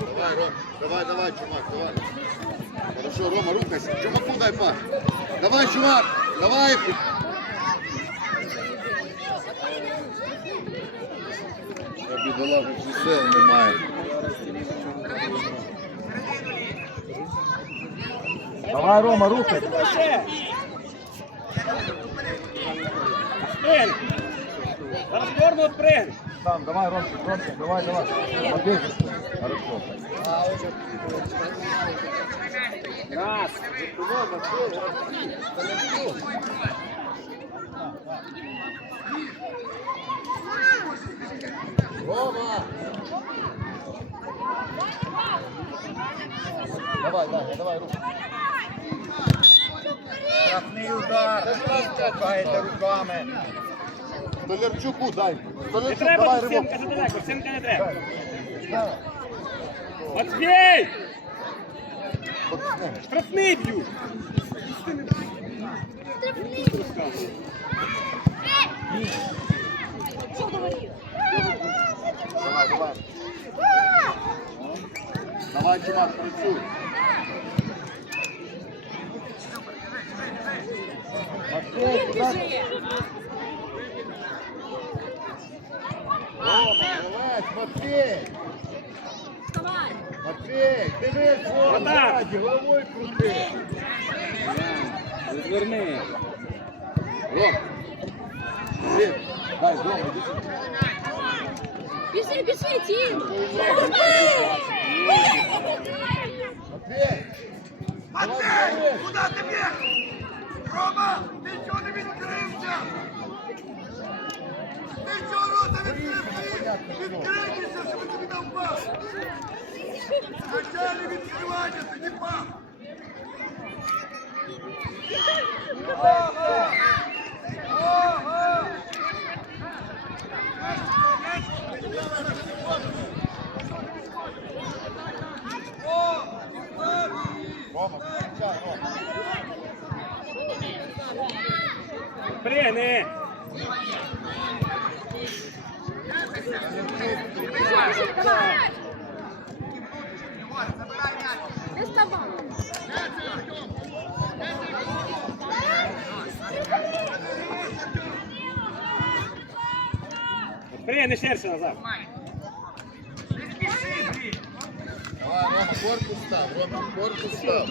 Давай, Ром, давай, давай, чувак, давай. Хорошо, Рома, рухайся. Чумаку дай пас. Давай, чувак, давай. Бідолага, вже сил немає. Давай, Рома, рухай. Ще. Спригни. Зараз сторону. Там, давай, Ромчик, Ромчик, давай, давай. Молодец. Хорошо. Раз. Рома! Давай, давай, давай, руку. Штрафний удар. Чекайте руками. Столярчуку дай. Не Столярчук, треба давай, до ривок. Сімка задалеко, Сімка не треба. Давай. Матвій! Пацани, Штрафний б'ють. Давай, давай. Давай, чувак, працюй. Матвей, куди? Рома, давай, Матвей. Матвей, дивись, Рома, Отак. ззаді, головою крути. Розверни. Ром, Дим, дай, Рома, іди сюди. Пішли, пішли, тім! Матвей. Куди ти б'єш? Рома, ти чого не відкрився? Ти чого рота відкрився? Відкрийся, щоб тобі дав пас. Началі відкривання, тоді пас. Ого! Ого! О, Рома, включай, Рома. Пригни. Давай! Не! Пригни назад. Давай, Рома, корпус став, Рома, корпус став.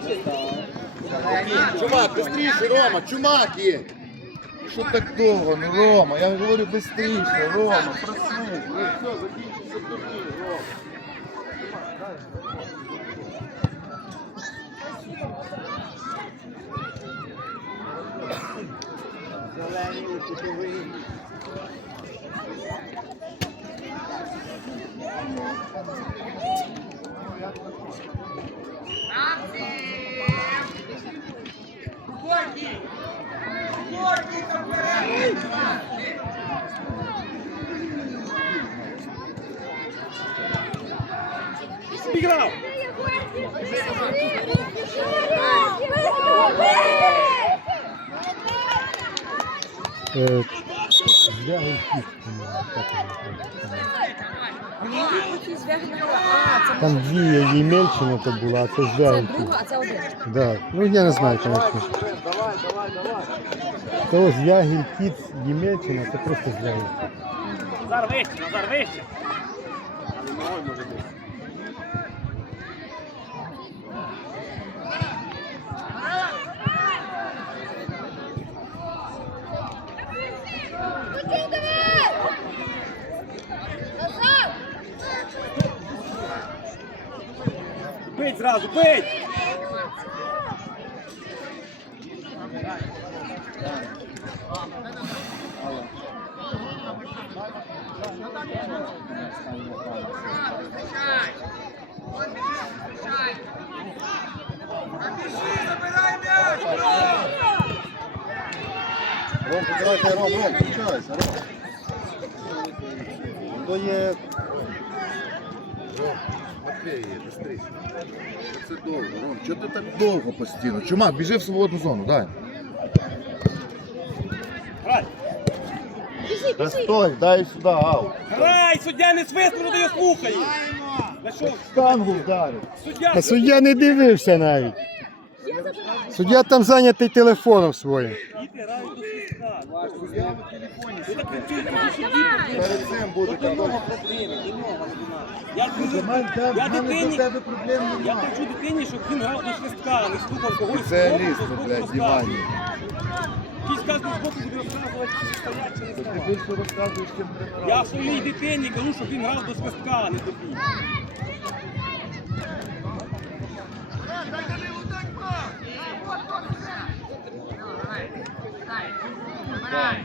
Чумак, быстріше, Рома, чумак є. Що так довго? Ну, Рома, я говорю швидше, Рома, проснись. Все, закінчиться турнір, Рома. Звягий кіт. Там дві Ємельчини то була, а це Це друга, а це один. Да. Ну я не знаю, конечно. Давай, давай, давай. То звягий кіт Ємельчина, це просто звягий кіт. Назар вище, Назар вище. Але може бути. Бить зразу, бить! Біжи, забирай м'яч! Ром, починайте, Ром, Ром, включайся, Ром. То є быстрее, быстрее. Це довго, Ром. Чого ти так довго постійно? Чумак, біжи в свободну зону, дай. Грай! Та стой, дай сюди, ау. Грай! Суддя не свист, ти його На що? Штангу вдарив. Суддя! А суддя не дивився навіть. Суддя там зайнятий телефоном своїм. Я. Перед цим буде проблеми, до дитині, я щоб він грав до свистка, не слухав когось. Спеціалісти, збоку, блядь, розказує. дивані. Якийсь кожен збоку буде розказувати, чи стоять, чи не Ти стоять. більше розказуєш, чим тренера. Я своїй дитині кажу, щоб він грав до свистка, а не тобі. Дай Данилу, дай пас! Так,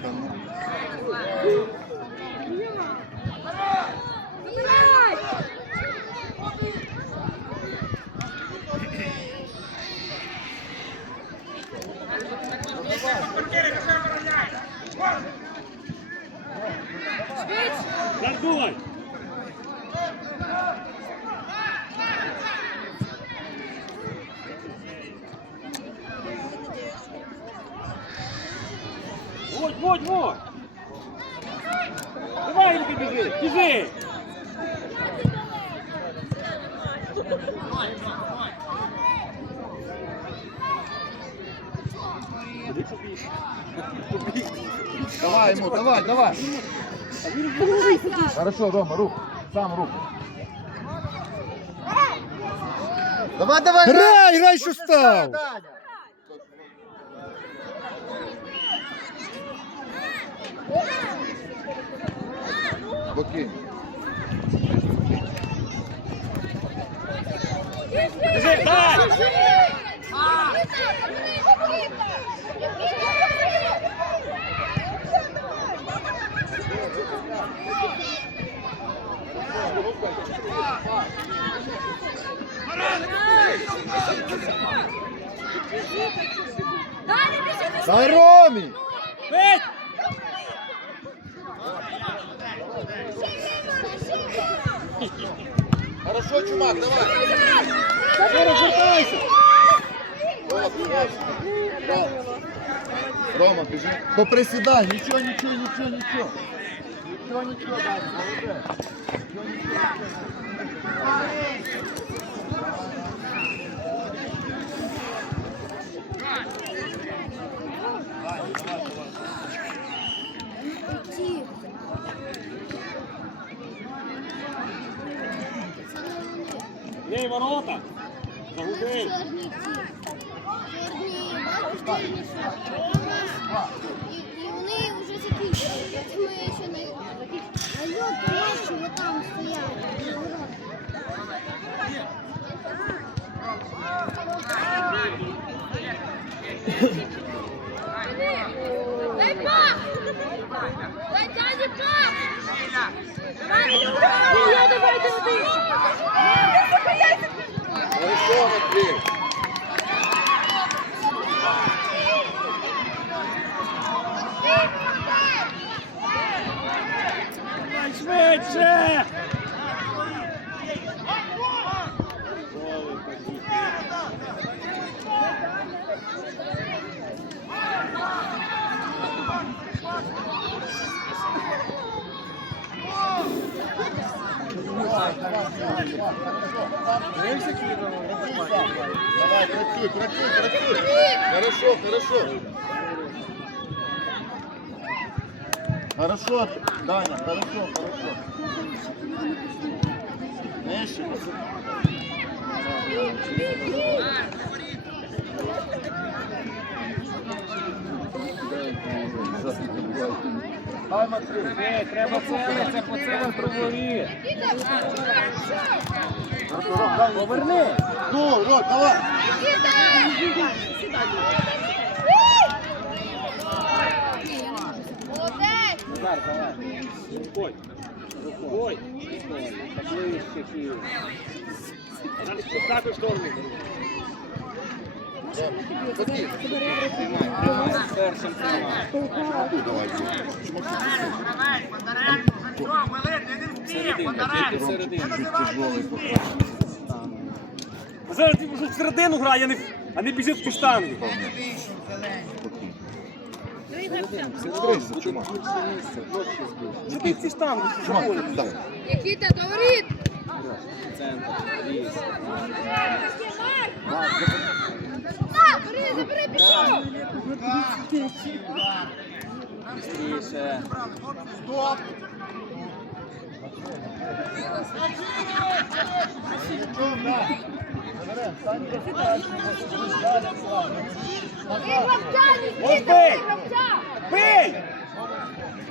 Давай ему, давай, давай. Хорошо, Рома, руку. Сам руку. Давай, давай. Грай, грай, що став! Боки. Біжи, дай! Далі Дай Ромі. Бить! Хорошо, чумак, давай. Ще розвертайся! Рома, біжи. Поприсідай, нічого, нічого, нічого, нічого. Нічого, нічого, дай, молодець. Нічого, нічого. Ворота! Загубив! І вони вже закінчили. Ми ще не Алло, то наші ви там стояли. Дай пас! Дай Дані пас! Ілля, давай, давай! Хорошо, Матвій. Давай швидше! Давай, працюй, працюй, працюй. Хорошо, хорошо. Хорошо, Даня, хорошо, хорошо. Нижче. Дай, Матвій. Ей, треба целитися по центру воріт! Поверни! Ну, Рот, давай. Назар, давай! Рукой! Рукой! Поближче, Київ! Зараз поставиш штормі! Боки. Першим тримай! Давай, Серединка, тільки серединка. Тяжелый. Зараз ти в середину грає, а не, а не біжить в ту штангу. Що ти в ці штангу? Що ходиш? Говорить! Забери, забери, пішов! Стоп! Бий бий! бий гравця! Бий!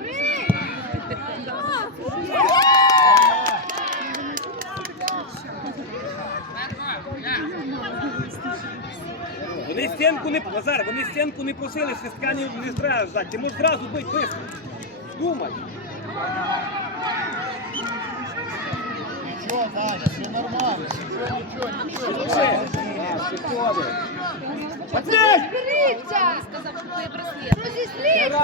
Бий! Вони стінку не Назар, вони стінку не просили, свистка не, не треба ждати. Ти можеш зразу бити быстро. Думай. Нічого, Даня, все нормально. Нічого, нічого, нічого. Ще. Розістріться! Розістріться!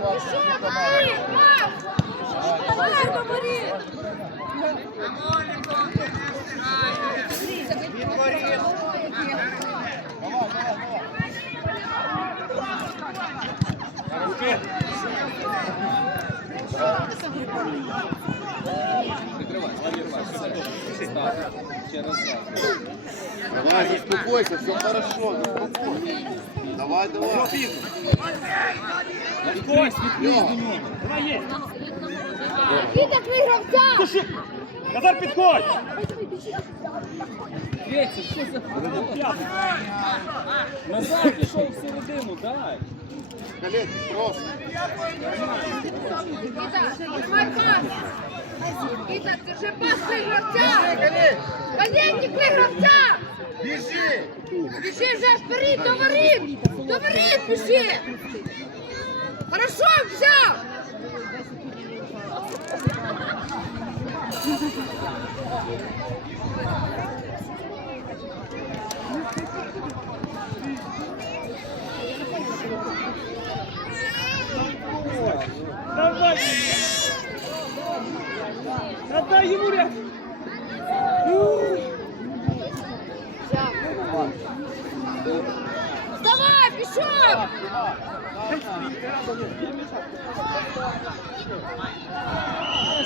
Пішов, бий! Пас! Гарно, бери! Руки. Давай, заспокойся, все хорошо, заспокойся. Давай, давай. пізно? Підходь, Давай є. Нікіта, крий гравця! Назар, підходь. Назад пішов в середину, дай. Колен, просто. Пас! Держи пас, крий гравця! Крий гравця! Біжи! Біжи вже вперед, до воріт! До воріт біжи! Хорошо, взяв! Давай. Отдай ему ряд. Давай, пішов!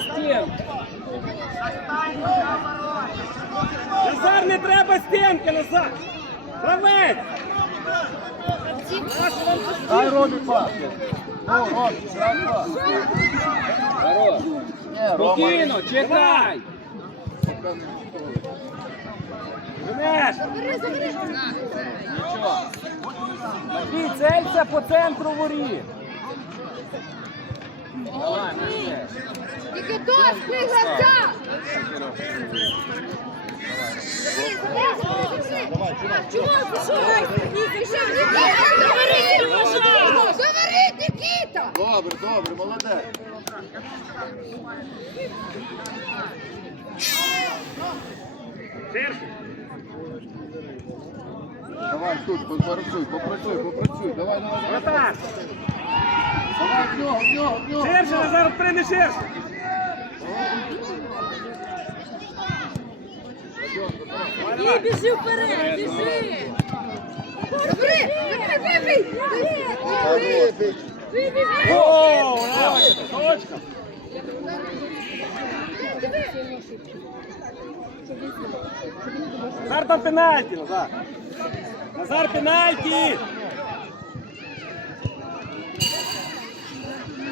Стін. Назар, не треба стінки, Назар. Гравець. Дай Ромі пас. Ромі, грай пас. Хорош. Ні, Рома. Спокійно, чекай. Женеш. Забери, забери! Нічого. Матвій, по центру воріт. Давай. Тільки дощ, крий гравця! Забери, забери, забери, забери! А, Чувак, пішов! Пішов, Нікіта! Забери, Сережа! Забери, Нікіта! Добре, добре, молодець. Давай тут, попрацюй, попрацюй, попрацюй. Давай, давай, давай. Давай, в нього, в нього, в нього. Ширше, Назар, прийми ширше. Ні, біжи вперед, біжи! Забери! Забери, вибий! Хорош. Вибий! О, браво. Точка. Назар, там пенальті, Назар. Назар, пенальті.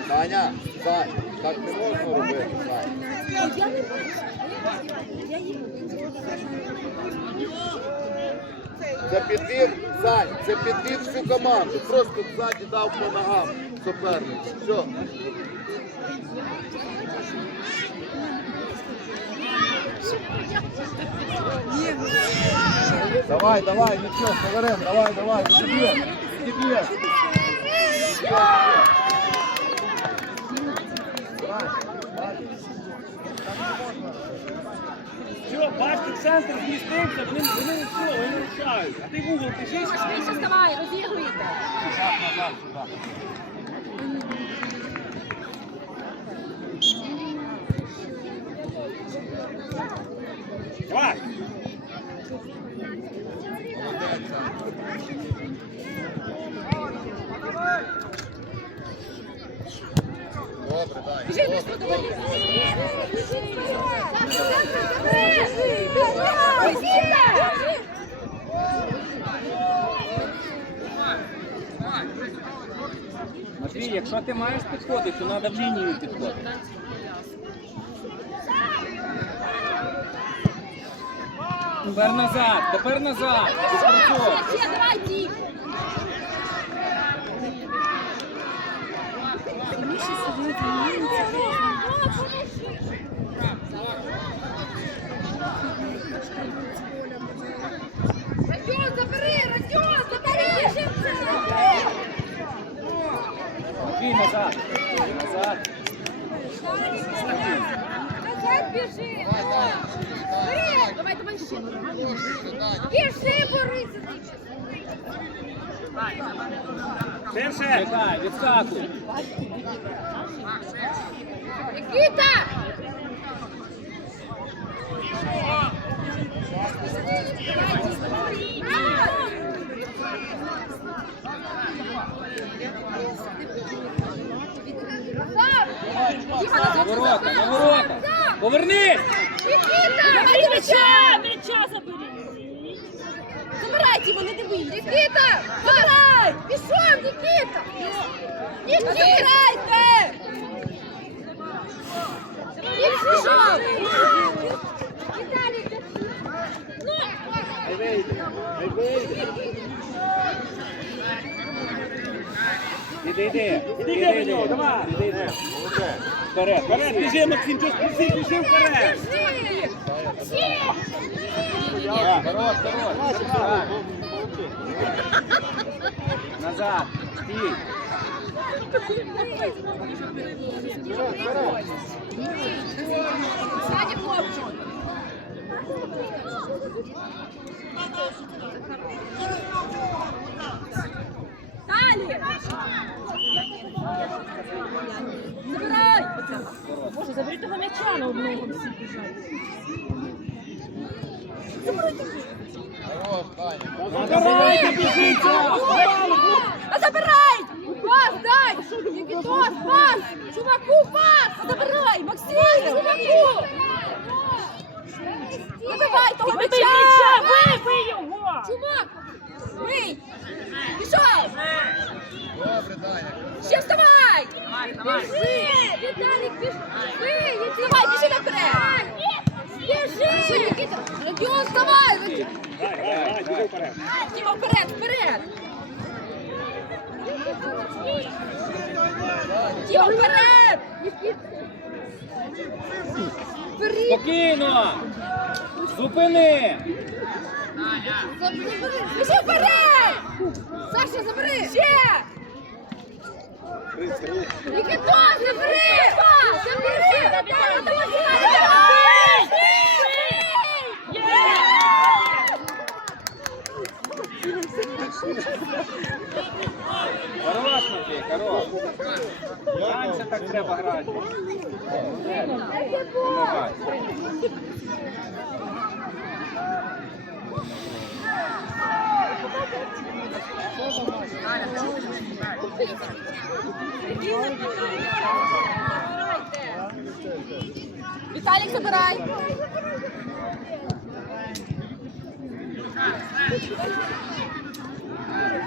Саня, Сань, так не можна робити, Сань. Це підвів, Сань, це підвів всю команду. Просто ззаді дав по ногам супернику. Все. Давай, давай, нічого, Северин, давай, давай, тебе, тебе. Все, бачите, центр змістився, вони, вони все, вони рушають. А ти в угол біжиш. Швидше вставай, розігруйте! Назад, назад, сюди. Давай. Біжи, быстро, давай. Матвій, якщо ти маєш підходити, то треба в лінію підходити. Тепер назад, тепер назад. Давай, Дім. Родіон, забери, Родіон, забери! Матвій, назад. Назад. Біжи! Бери! Давай, давай ще. Біжи, Борися! Ширше. Чекай, відскакуй. Нікіта! На ворота, на ворота. Повернись! Нікіта! М'яча! М'яча забери! Забирай, Тімо, не дивись! Нікіта! Забирай! Пішов, Нікіта! Нікіта! Забирайте! Пішов! Віталій, Іди, іди. Іди до нього, давай. Іди, іди. Вперед, Вперед, біжи, Максим, чого спусти, біжи вперед. Біжи! Всі! Хорош, хорош. Назад. Стій. Сзади хлопчик. Далі. Забирай. Боже, забери того м'яча на одного всі біжать. Біжи, А забирай! Пас дай! Никитос, пас! Чуваку пас! Забирай! Максим! Чуваку! Вибивай того м'яча! Вибий його! Чувак! Бий! Пішов! Добре, Даня. Ще вставай! Біжи! Віталік, біжи! Вставай, біжи наперед! Біжи! Нікіта! Вставай! Біжи вперед. Вперед! Тіма, вперед! Вперед! Спокійно. Зупини. Біжи вперед! Саша, забери! Ще! Нікітос, забери! Забери! Забери! Хорош, Матвій, хорош. Раніше так треба грати. Віталік, забирай! Давай забирай. Та забери м'яча! Вибий!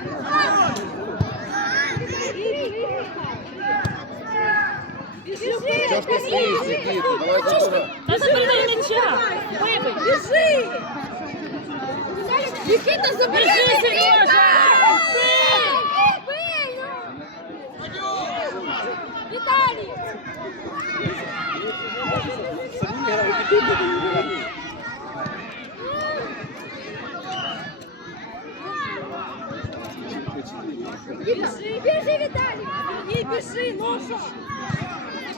Біжи! Нікіта, забери! Біжи, Сережа! Бий! Віталій! Самі грають, і ти будеш грати. Біжи, біжи, Віталій! Ні, біжи, Ноша!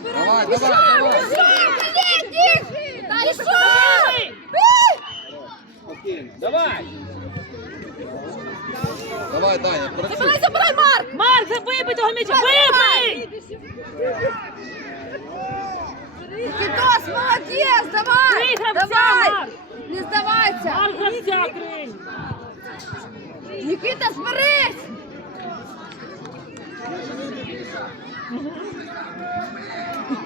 Давай, давай, давай. Біжи! Бий! Давай. Давай, Даня, працюй. Забирай, забирай, Марк! Марк, вибий того м'яча! Вибий! Кітос, молодець, давай! Давай! Не здавайся! Гравця кринь! Нікіта, зберись! Mm-hmm.